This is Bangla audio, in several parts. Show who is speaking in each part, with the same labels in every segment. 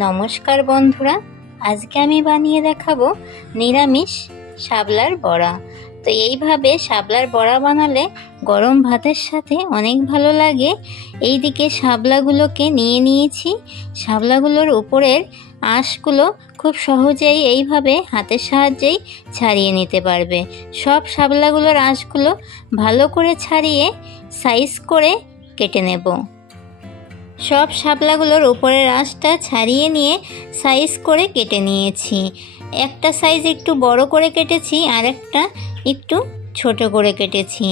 Speaker 1: নমস্কার বন্ধুরা, আজকে আমি বানিয়ে দেখাবো নিরামিষ শাবলার বড়া। তো এইভাবে শাবলার বড়া বানালে গরম ভাতের সাথে অনেক ভালো লাগে। এইদিকে শাবলাগুলোকে নিয়ে নিয়েছি। শাবলাগুলোর উপরের আঁশগুলো খুব সহজেই এইভাবে হাতের সাহায্যেই ছাড়িয়ে নিতে পারবে। সব শাবলাগুলোর আঁশগুলো ভালো করে ছাড়িয়ে সাইজ করে কেটে নেব। সব শাপলাগুলোর উপরের আঁশটা ছাড়িয়ে নিয়ে সাইজ করে কেটে নিয়েছি। একটা সাইজ একটু বড় করে কেটেছি, আর একটা একটু ছোট করে কেটেছি।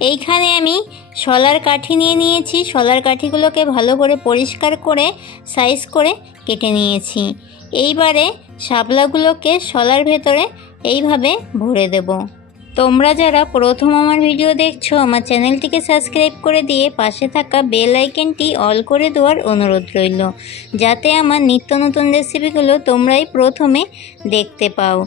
Speaker 1: এইখানে আমি শলার কাঠি নিয়ে নিয়েছি। শলার কাঠিগুলোকে ভালো করে পরিষ্কার করে সাইজ করে কেটে নিয়েছি। এইবারে শাপলাগুলোকে শলার ভেতরে এইভাবে ভরে দেবো। তোমরা যারা প্রথম আমার ভিডিও দেখছ, আমার চ্যানেলটিকে সাবস্ক্রাইব করে দিয়ে পাশে থাকা বেল আইকনটি অল করে দেওয়ার অনুরোধ রইল, যাতে আমার নিত্য নতুন রেসিপিগুলো তোমরাই প্রথমে দেখতে পাও।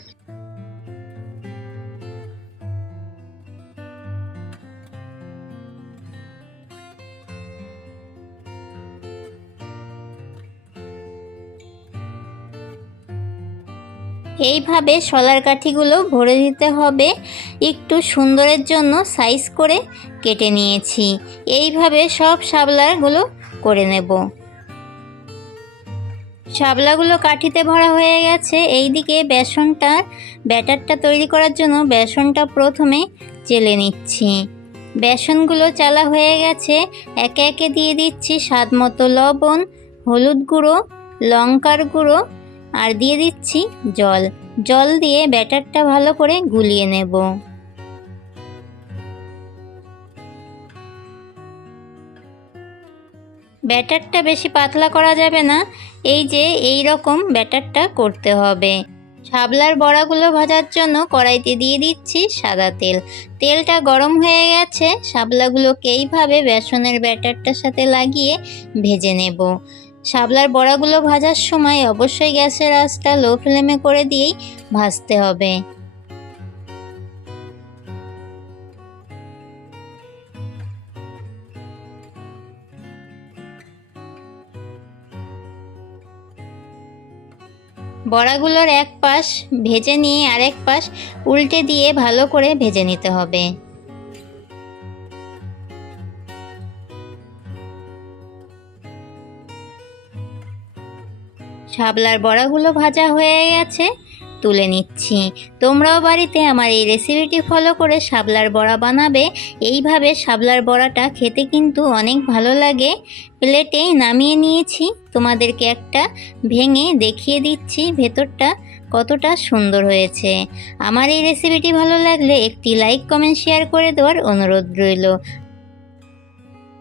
Speaker 1: এইভাবে শলার কাঠিগুলো ভরে দিতে হবে। একটু সুন্দরের জন্য সাইজ করে কেটে নিয়েছি। এইভাবে সব শাবলাগুলো করে নেব। শাবলাগুলো কাঠিতে ভরা হয়ে গেছে। এইদিকে বেসনটার ব্যাটারটা তৈরি করার জন্য বেসনটা প্রথমে চেলে নিচ্ছি। বেসনগুলো চালা হয়ে গেছে। একে একে দিয়ে দিচ্ছি স্বাদ মতো লবণ, হলুদ গুঁড়ো, লঙ্কার গুঁড়ো আর দিয়ে দিচ্ছি জল। জল দিয়ে ব্যাটারটা ভালো করে গুলিয়ে নেব। ব্যাটারটা বেশি পাতলা করা যাবে না, এই যে এই রকম ব্যাটারটা করতে হবে। শাবলার বড়াগুলো ভাজার জন্য কড়াইতে দিয়ে দিচ্ছি সাদা তেল। তেলটা গরম হয়ে গেছে, শাবলাগুলোকে এইভাবে বেসনের ব্যাটারটার সাথে লাগিয়ে ভেজে নেব। শাবলার বড়াগুলো ভাজার সময় অবশ্যই গ্যাসের আঁচটা লো ফ্লেমে করে দিয়েই ভাজতে হবে। বড়াগুলোর এক পাশ ভেজে নিয়ে আরেক পাশ উল্টে দিয়ে ভালো করে ভেজে নিতে হবে। শাবলার বড়াগুলো ভাজা হয়ে গেছে, তুলে নিচ্ছি। তোমরাও বাড়িতে আমার এই রেসিপিটি ফলো করে শাবলার বড়া বানাবে। এইভাবে শাবলার বড়াটা খেতে কিন্তু অনেক ভালো লাগে। প্লেটে নামিয়ে নিয়েছি। তোমাদেরকে একটা ভেঙে দেখিয়ে দিচ্ছি ভেতরটা কতটা সুন্দর হয়েছে। আমার এই রেসিপিটি ভালো লাগলে একটি লাইক কমেন্ট শেয়ার করে দেওয়ার অনুরোধ রইল।